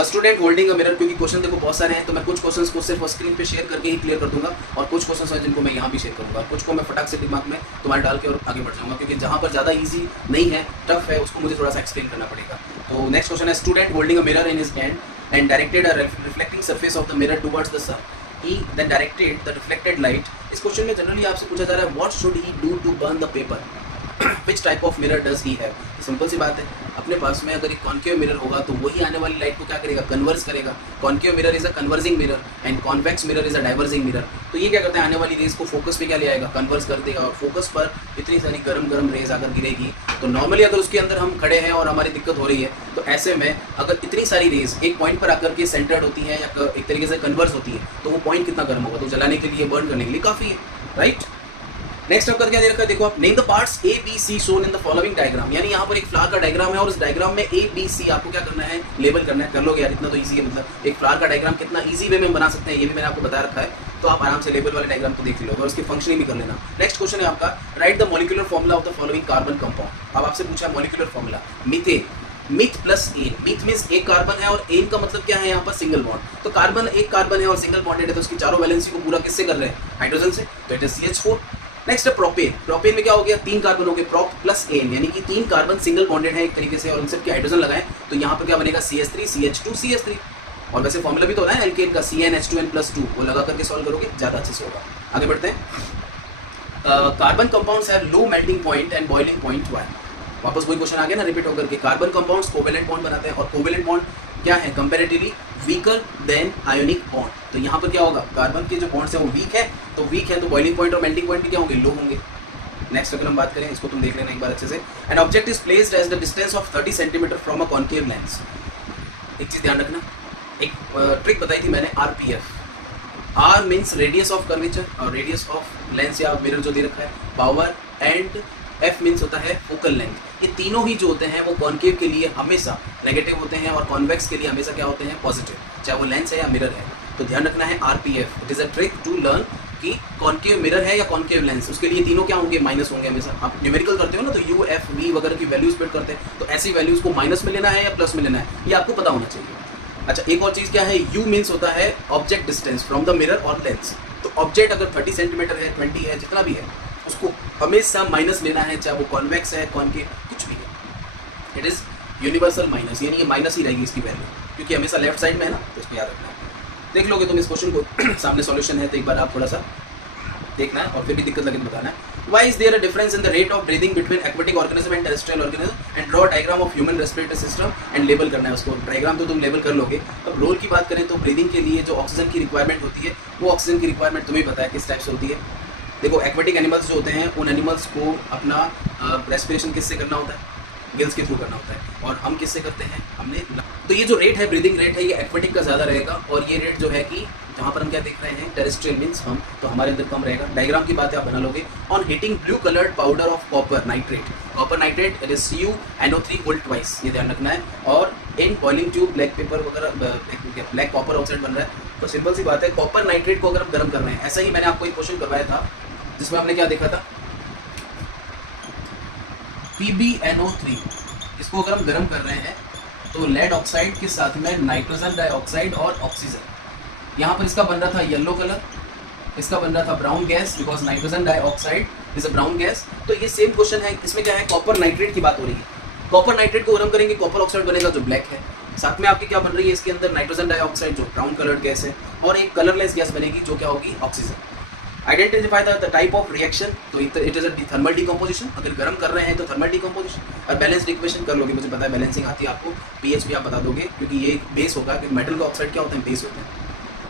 student holding a mirror. क्योंकि क्वेश्चन देखो बहुत सारे हैं तो मैं कुछ क्वेश्चंस को सिर्फ स्क्रीन पे शेयर करके ही क्लियर कर दूंगा और कुछ क्वेश्चंस हैं जिनको मैं यहाँ भी शेयर करूंगा. कुछ को मैं फटाक से दिमाग में तुम्हारे डाल के और आगे बढ़ जाऊंगा क्योंकि जहाँ पर ज़्यादा इजी नहीं है, टफ है, उसको मुझे थोड़ा सा एक्सप्लेन करना पड़ेगा. तो नेक्स्ट क्वेश्चन है, student holding a mirror in his hand and directed a reflecting surface of the mirror towards the sun. He then directed the reflected light. इस क्वेश्चन में जनरली आपसे पूछा जा रहा है what should he do to burn the paper. Which type of mirror does he have? Simple सी बात है, अपने पास में अगर एक कॉन्केव मिरर होगा तो वही आने वाली लाइट को क्या करेगा, कन्वर्स करेगा। Concave mirror is a converging mirror and convex mirror is a diverging mirror. तो ये क्या करते हैं, आने वाली रेज को फोकस पे क्या ले आएगा, कन्वर्स कर देगा, और फोकस पर इतनी सारी गर्म रेज आकर गिरेगी। तो नॉर्मली अगर उसके अंदर हम खड़े हैं और हमारी दिक्कत हो रही है, तो ऐसे में अगर इतनी सारी रेज एक पॉइंट पर आकर के सेंटर्ड होती है या एक तरीके से कन्वर्स होती है, तो वो पॉइंट कितना गर्म होगा, तो जलाने के लिए, बर्न करने के लिए काफ़ी है, राइट। नेक्स्ट आपका क्या दे रखा है, देखो आप, name the parts A B C shown in the following diagram. यानी यहाँ पर एक फ्लावर का डायग्राम है और उस डायग्राम में ए बी सी आपको क्या करना है, लेबल करना है। कर लोगे यार, इतना तो इजी है। मतलब एक फ्लावर का डायग्राम कितना इजी वे में बना सकते हैं ये भी मैंने आपको बता रखा है, तो आप आराम से लेबल वाले डायग्राम को देख लोगे और उसकी फंक्शनिंग भी कर लेना। नेक्स्ट क्वेश्चन है आपका, write the molecular formula of the following carbon compound. अब आपसे पूछा molecular formula, methane, meth plus ane. Meth means एक कार्बन है और एन का मतलब क्या है यहाँ पर, सिंगल बॉन्ड। तो कार्बन एक कार्बन है और सिंगल बॉन्डेड है, तो उसकी चारों वैलेंसी को पूरा किससे कर रहे हैं, हाइड्रोजन से, तो इट इज CH4। नेक्स्ट है प्रोपेन। प्रोपेन में क्या हो गया, 3 कार्बन हो गए, प्रोप प्लस एन, यानी कि 3 कार्बन सिंगल बॉन्डेड है एक तरीके से और उन सबके हाइड्रोजन लगाएं, तो यहाँ पर क्या बनेगा, CH3 CH2 CH3। और वैसे फॉर्मूला भी तो होना है एल्केन का, CnH2n+2, वो लगा करके सॉल्व करोगे ज़्यादा अच्छे से होगा। आगे बढ़ते हैं। Carbon compounds have low melting point and boiling point 1। वापस वही क्वेश्चन आ गया ना, रिपीट होकर के। कार्बन कंपाउंड्स कोवेलेंट बॉन्ड बनाते हैं और कोवेलेंट बॉन्ड क्या है, comparatively weaker then ionic bond. तो यहाँ पर क्या होगा, कार्बन के जो बॉन्ड्स हैं वो वीक है, तो वीक है तो बॉइलिंग पॉइंट और मेल्टिंग पॉइंट भी क्या होंगे, लो होंगे। नेक्स्ट अगर हम बात करें, इसको तुम देख लेना एक बार अच्छे से। An object is placed as the distance of 30 centimetre from a concave lens. एक चीज ध्यान रखना, एक ट्रिक बताई थी मैंने, RPF। R means radius of curvature और रेडियस ऑफ लेंस या मिरर जो दे रखा है, पावर, एंड F मीन्स होता है फोकल लेंथ। ये तीनों ही जो होते हैं वो कॉन्केव के लिए हमेशा नेगेटिव होते हैं और कॉन्वेक्स के लिए हमेशा क्या होते हैं, पॉजिटिव, चाहे वो लेंस है या मिरर है। तो ध्यान रखना है RPF, it is a trick to learn कि कॉन्केव मिरर है या कॉन्केव लेंस, उसके लिए तीनों क्या होंगे, माइनस होंगे हमेशा। आप न्यूमेरिकल करते हो ना, तो U, F, V वगैरह की वैल्यूज स्प्लिट करते हैं, तो ऐसी वैल्यूज को माइनस में लेना है या प्लस में लेना है, ये आपको पता होना चाहिए। अच्छा, एक और चीज़ क्या है, U मीन्स होता है object distance from the mirror और लेंस। तो ऑब्जेक्ट अगर 30 सेंटीमीटर है, 20 है, जितना भी है, उसको हमेशा माइनस लेना है, चाहे वो कॉन्वेक्स है, कॉन्केव, कुछ भी है। इट इज़ यूनिवर्सल माइनस, यानी ये माइनस ही रहेगी इसकी वैल्यू, क्योंकि हमेशा लेफ्ट साइड में है ना, तो इसको याद रखना है। देख लोगे तुम इस क्वेश्चन को, सामने सॉल्यूशन है, तो एक बार आप थोड़ा सा देखना है और फिर भी दिक्कत लगे तो बताना है। Why is there a difference in the rate of breathing between aquatic organism and terrestrial organism? And draw a diagram of human respiratory system and label करना है उसको। डायग्राम तो तुम लेबल कर लोगे। अब रोल की बात करें तो ब्रीदिंग के लिए जो ऑक्सीजन की रिक्वायरमेंट होती है, वो ऑक्सीजन की रिक्वायरमेंट तुम्हें पता है किस टाइप से होती है। देखो, एक्वाटिक एनिमल्स जो होते हैं, उन एनिमल्स को अपना रेस्पिरेशन किससे करना होता है, गिल्स के थ्रू करना होता है, और हम किससे करते हैं, हमने। तो ये जो रेट है, ब्रीदिंग रेट है, ये एक्वाटिक का ज़्यादा रहेगा, और ये रेट जो है कि जहाँ पर हम क्या देख रहे हैं, टेरेस्ट्रियल मीन्स हम, तो हमारे अंदर कम रहेगा। डायग्राम की बात आप बना लोगे। On heating blue coloured powder of copper nitrate, copper nitrate it is CuNO3 volt twice, ये ध्यान रखना है। और in boiling tube black pepper वगैरह, ब्लैक कॉपर ऑक्साइड बन रहा है, तो सिंपल सी बात है, कॉपर नाइट्रेट को अगर हम गर्म कर रहे हैं, ऐसा ही मैंने आपको एक क्वेश्चन करवाया था जिसमें हमने क्या देखा था, PbNO3, इसको अगर हम गर्म कर रहे हैं तो लेड ऑक्साइड के साथ में नाइट्रोजन डाइऑक्साइड और ऑक्सीजन, यहाँ पर इसका बन रहा था येलो कलर, इसका बन रहा था brown gas, because nitrogen dioxide is a brown gas. तो ये सेम क्वेश्चन है, इसमें क्या है, कॉपर नाइट्रेट की बात हो रही है। कॉपर नाइट्रेट को गर्म करेंगे, कॉपर ऑक्साइड बनेगा जो ब्लैक है, साथ में आपकी क्या बन रही है, इसके अंदर नाइट्रोजन डाइऑक्साइड जो ब्राउन कलर्ड गैस है, और एक कलरलेस गैस बनेगी जो क्या होगी, oxygen. Identify the type of reaction, तो it is a thermal decomposition, अगर गर्म कर रहे हैं तो थर्मल डिकम्पोजिशन। और बैलेंस्ड इक्वेशन कर लोगे, मुझे पता है बैलेंसिंग आती है आपको, pH भी आप बता दोगे, क्योंकि ये एक बेस होगा, क्योंकि मेटल का ऑक्साइड क्या होता है, बेस होता है।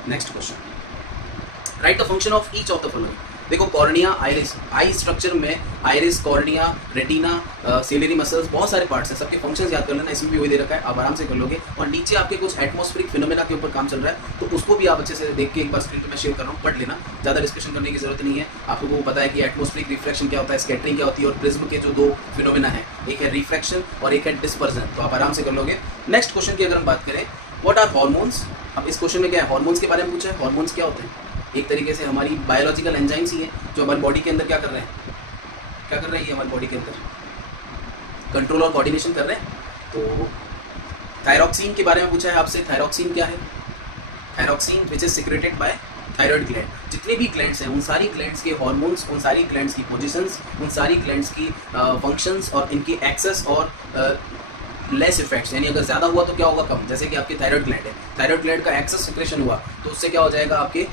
Next question, right the function of each of the following. देखो, कॉर्निया, आइरिस, आई स्ट्रक्चर में iris, cornea, retina, ciliary muscles, बहुत सारे पार्ट्स हैं, सबके फंक्शंस याद कर लेना, इसमें भी वही दे रखा है, आप आराम से कर लोगे। और नीचे आपके कुछ एटमॉस्फेरिक फिनोमेना के ऊपर काम चल रहा है, तो उसको भी आप अच्छे से देख के एक बार स्क्रीन पे मैं शेयर कर रहा हूँ, पढ़ लेना, ज़्यादा डिस्कशन करने की जरूरत नहीं है। आपको वो पता है कि एटमॉस्फेरिक रिफ्लेक्शन क्या होता है, स्कैटरिंग क्या होती है, और प्रिज्म के जो 2 फिनोमेना है, एक है रिफ्लेक्शन और एक है डिस्पर्जन, तो आप आराम से कर लोगे। नेक्स्ट क्वेश्चन की अगर हम बात करें, व्हाट आर हार्मोन्स। अब इस क्वेश्चन में क्या है, हार्मोन्स के बारे में पूछा है। हार्मोन्स क्या होते हैं, एक तरीके से हमारी बायोलॉजिकल एंजाइम्स ही है, जो हमारी बॉडी के अंदर क्या कर रहे हैं, क्या कर रही है हमारी बॉडी के अंदर, कंट्रोल और कोऑर्डिनेशन कर रहे हैं। तो थायरॉक्सिन के बारे में पूछा है आपसे, थायरॉक्सिन क्या है, thyroxine which is secreted by thyroid gland. जितने भी ग्लैंड्स हैं, उन सारी ग्लैंड्स के हार्मोन्स, उन सारी ग्लैंड्स की पोजीशंस, उन सारी ग्लैंड्स की फंक्शंस और इनकी एक्सेस और लेस इफेक्ट्स, यानी अगर ज़्यादा हुआ तो क्या होगा, कम। जैसे कि आपकी थायराइड ग्लैंड है, थायराइड ग्लैंड का एक्सेस सिक्रेशन हुआ तो उससे क्या हो जाएगा, आपके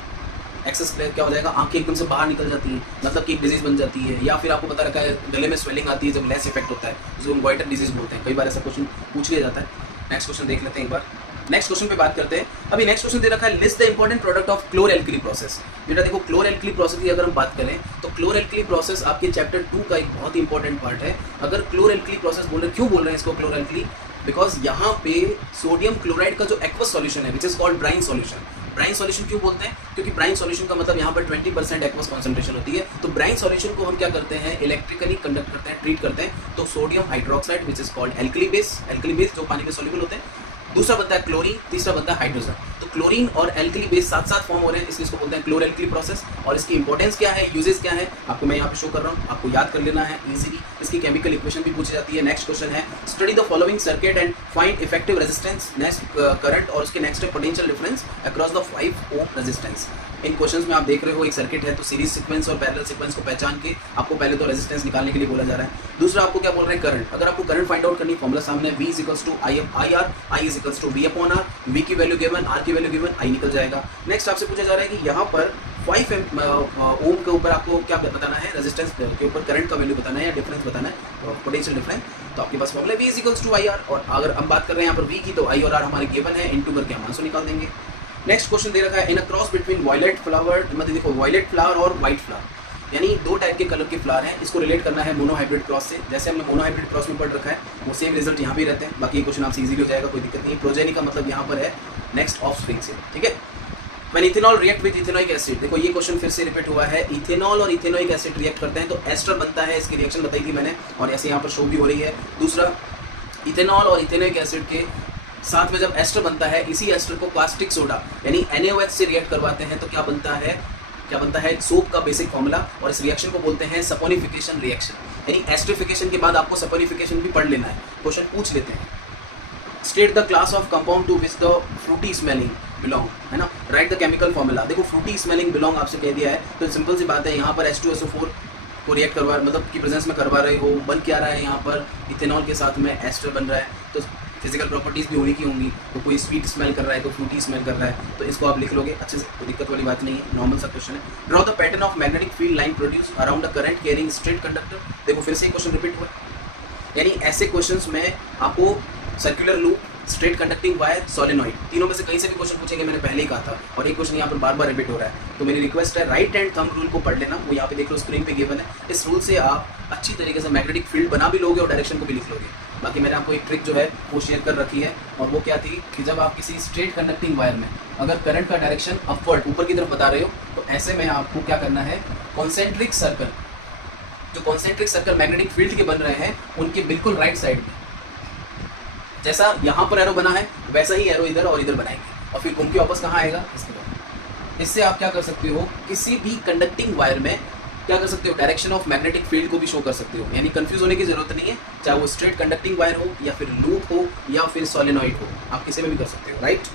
एक्सेस क्या हो जाएगा, आंखें एकदम से बाहर निकल जाती है, मतलब कि एक डिजीज बन जाती है, या फिर आपको पता रखा है गले में स्वेलिंग आती है जब लेस इफेक्ट होता है, जो गोइटर डिजीज बोलते हैं। कई बार ऐसा क्वेश्चन पूछ लिया जाता है। नेक्स्ट क्वेश्चन देख लेते हैं एक बार। नेक्स्ट क्वेश्चन पे बात करते हैं। अभी नेक्स्ट क्वेश्चन दे रखा है list the important product of chlor alkali process. बेटा देखो, क्लोर एल्कली प्रोसेस की अगर हम बात करें तो क्लोर एल्कली प्रोसेस आपके चैप्टर 2 का एक बहुत ही इंपॉर्टेंट पार्ट है। अगर क्लोर एल्कली प्रोसेस बोल रहे हैं, क्यों बोल रहे हैं इसको क्लोर एल्कली, बिकॉज यहाँ पे सोडियम क्लोराइड का जो एक्वस सॉल्यूशन है which is called brine solution. Brine solution क्यों बोलते हैं, क्योंकि ब्राइन सॉल्यूशन का मतलब यहाँ पर 20% एक्वस कॉन्सेंट्रेशन होती है। तो ब्राइन सॉल्यूशन को हम क्या करते हैं, इलेक्ट्रिकली कंडक्ट करते हैं, ट्रीट करते हैं। तो sodium hydroxide which is called alkali base जो पानी में सॉल्युबल होते हैं। दूसरा बनता है क्लोरीन, तीसरा बनता है हाइड्रोजन। तो क्लोरीन और एल्कली बेस साथ साथ फॉर्म हो रहे हैं, इसलिए इसको बोलते हैं क्लोर एल्कली प्रोसेस। और इसकी इंपॉर्टेंस क्या है, यूजेस क्या है, आपको मैं यहाँ पे शो कर रहा हूँ, आपको याद कर लेना है इजीली। इसकी केमिकल इक्वेशन भी पूछी जाती है। नेक्स्ट क्वेश्चन है study the following circuit and find effective resistance, next current, और उसके नेक्स्ट है potential difference across the 5 ohm resistance. In questions में आप देख रहे हो एक सर्किट है, तो सीरीज सीक्वेंस और पैरेलल सीक्वेंस को पहचान के आपको पहले तो रेजिस्टेंस निकालने के लिए बोला जा रहा है। दूसरा आपको क्या बोल रहे हैं, करंट। अगर आपको करंट फाइंड आउट करनी, फॉर्मुला सामने, V equals to I R, I is equals to V upon R, V की वैल्यू गिवन, R की वैल्यू गिवन, I निकल जाएगा। नेक्स्ट आपसे पूछा जा रहा है कि यहाँ पर 5 ओम के ऊपर आपको क्या बताना है, रेजिस्टेंस के ऊपर करंट का वैल्यू बताना है या डिफरेंस बताना है, पोटेंशियल डिफरेंस। तो आपके पास formula V equals to I R, और अगर हम बात कर रहे हैं यहाँ पर V की, तो I और R हमारे गिवन है, इनटू करके हम आंसर निकाल देंगे। नेक्स्ट क्वेश्चन दे रखा है in a cross between violet flower, मतलब देखो वायलेट फ्लावर और व्हाइट फ्लावर, यानी 2 टाइप के कलर के फ्लावर हैं। इसको रिलेट करना है मोनोहाइब्रिड क्रॉस से। जैसे हमने मोनोहाइब्रिड क्रॉस में पढ़ रखा है, वो सेम रिजल्ट यहाँ भी रहते हैं। बाकी ये क्वेश्चन आपसे इजीली हो जाएगा, कोई दिक्कत नहीं। प्रोजेनी का मतलब यहाँ पर है नेक्स्ट ऑफस्प्रिंग से, ठीक है। When ethanol react with ethanoic acid, देखो ये क्वेश्चन फिर से रिपीट हुआ है। इथेनॉल और इथेनोइक एसिड रिएक्ट करते हैं तो एस्टर बनता है, इसकी रिएक्शन बताई थी मैंने, और ऐसे यहाँ पर शो भी हो रही है। दूसरा, इथेनॉल और इथेनोइक एसिड के साथ में जब एस्टर बनता है, इसी एस्टर को कास्टिक सोडा यानी NaOH से रिएक्ट करवाते हैं, तो क्या बनता है सोप का बेसिक फॉर्मूला, और इस रिएक्शन को बोलते हैं सपोनिफिकेशन रिएक्शन। यानी एस्टरिफिकेशन के बाद आपको सपोनिफिकेशन भी पढ़ लेना है, क्वेश्चन पूछ लेते हैं। State the class of compound to which the fruity smelling belong, है ना, राइट द केमिकल फॉर्मूला। देखो फ्रूटी स्मेलिंग बिलोंग आपसे कह दिया है, तो सिंपल सी बात है, यहाँ पर H2SO4 को रिएक्ट करवा, मतलब की प्रेजेंस में करवा रहे हो, बन क्या रहा है, यहाँ पर इथेनॉल के साथ में एस्टर बन रहा है, तो फिजिकल प्रॉपर्टीज भी होने की होंगी। तो कोई स्वीट स्मेल कर रहा है, तो फ्रूटी स्मेल कर रहा है, तो इसको आप लिख लोगे अच्छे से, कोई दिक्कत वाली बात नहीं है, नॉर्मल सा क्वेश्चन है। Draw the pattern of magnetic field line produce around the current carrying straight conductor. देखो फिर से क्वेश्चन रिपीट हुआ, यानी ऐसे क्वेश्चंस में आपको circular loop, straight conducting wire, solenoid, तीनों में से कहीं से भी क्वेश्चन पूछेंगे, मैंने पहले ही कहा था। और एक क्वेश्चन यहाँ पर बार बार रिपीट हो रहा है, तो मेरी रिक्वेस्ट है राइट हैंड थंब रूल को पढ़ लेना, वो यहाँ पे देख लो स्क्रीन पे गिवन है। इस रूल से आप अच्छी तरीके से मैग्नेटिक फील्ड बना भी लोगे और डायरेक्शन को भी लिख लोगे। बाकी मैंने आपको एक ट्रिक जो है वो शेयर कर रखी है, और वो क्या थी कि जब आप किसी स्ट्रेट कंडक्टिंग वायर में अगर करंट का डायरेक्शन अपवर्ड, ऊपर की तरफ बता रहे हो, तो ऐसे में आपको क्या करना है, कॉन्सेंट्रिक सर्कल, जो कॉन्सेंट्रिक सर्कल मैग्नेटिक फील्ड के बन रहे हैं, उनके बिल्कुल राइट साइड में, जैसा यहाँ पर एरो बना है वैसा ही एरो इधर और इधर बनाएंगे, और फिर घूम के वापस कहाँ आएगा, इसके बाद। इससे आप क्या कर सकते हो, किसी भी कंडक्टिंग वायर में क्या कर सकते हो, डायरेक्शन ऑफ मैग्नेटिक फील्ड को भी शो कर सकते हो। यानी कंफ्यूज होने की जरूरत नहीं है, चाहे वो स्ट्रेट कंडक्टिंग वायर हो या फिर लूप हो या फिर सोलेनॉइड हो, आप किसी में भी कर सकते हो, राइट।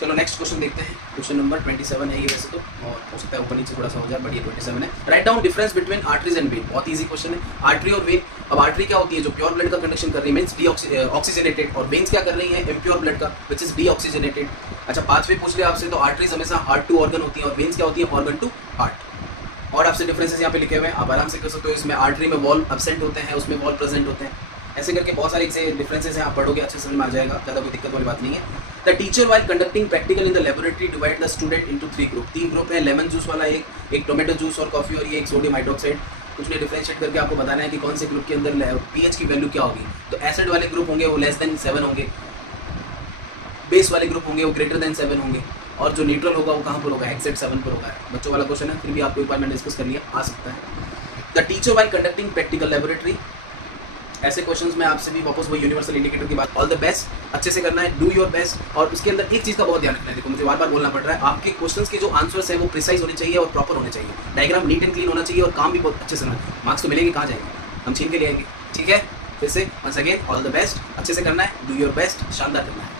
चलो नेक्स्ट क्वेश्चन देखते हैं। क्वेश्चन नंबर 27 है ये वैसे तो, और हो सकता है ऊपर नीचे थोड़ा सा हो जाए, बट ये 27 है। Write down difference between arteries and when, बहुत ईजी क्वेश्चन है। आर्टरी और वेन, अब आर्टरी क्या होती है, जो प्योर ब्लड का कंडक्शन कर रही है, मींस डीऑक्सीजनेटेड, और वेन्स क्या कर रही है, इम्प्योर ब्लड का, विच इज डीऑक्सीजनेटेड। अच्छा पाथवे पूछ लिया आपसे, तो आर्टरीज हमेशा हार्ट टू ऑर्गन होती है, और वेन्स क्या होती है, ऑर्गन टू हार्ट। और आपसे डिफरेंसेस यहाँ पे लिखे हुए हैं, आप आराम से कर सकते हो। इसमें आर्टरी में वॉल एब्सेंट होते हैं, उसमें वॉल प्रेजेंट होते हैं, ऐसे करके बहुत सारे से डिफरेंसेस हैं, आप पढ़ोगे अच्छे समझ में आ जाएगा, ज़्यादा कोई दिक्कत वाली बात नहीं है। The teacher while conducting practical in the laboratory divide the student into 3 group. 3 group है, लेमन जूस वाला एक टोमेटो जूस और कॉफी, और ये एक सोडियम हाइड्रोक्साइड। कुछ ने डिफरेंशिएट करके आपको बताना है कि कौन से ग्रुप के अंदर पीएच की वैल्यू क्या होगी। तो एसिड वाले ग्रुप होंगे वो लेस देन 7 होंगे, बेस वाले ग्रुप होंगे वो ग्रेटर देन 7 होंगे, और जो न्यूट्रल होगा वो कहाँ पर होगा, एक्सेट 7 पर होगा। बच्चों वाला क्वेश्चन है, फिर भी आपको एक बार मैंने डिस्कस कर लिया, आ सकता है। The teacher while conducting practical laboratory, ऐसे क्वेश्चंस में आपसे भी वापस वो यूनिवर्सल इंडिकेटर की बात, ऑल द बेस्ट, अच्छे से करना है, डू योर बेस्ट। और उसके अंदर एक चीज़ का बहुत ध्यान रखना है, देखो मुझे बार बार बोलना पड़ रहा है, आपके क्वेश्चंस के जो आंसर्स है वो प्रिसाइज होने चाहिए और प्रॉपर होने चाहिए, डायग्राम नीट एंड क्लीन होना चाहिए, और काम भी बहुत अच्छे से होना है। मार्क्स तो मिलेंगे, कहाँ जाएंगे, हम छीन के ले आएंगे, ठीक है। फिर से once again all the best, अच्छे से करना है, डू योर बेस्ट, शानदार करना है।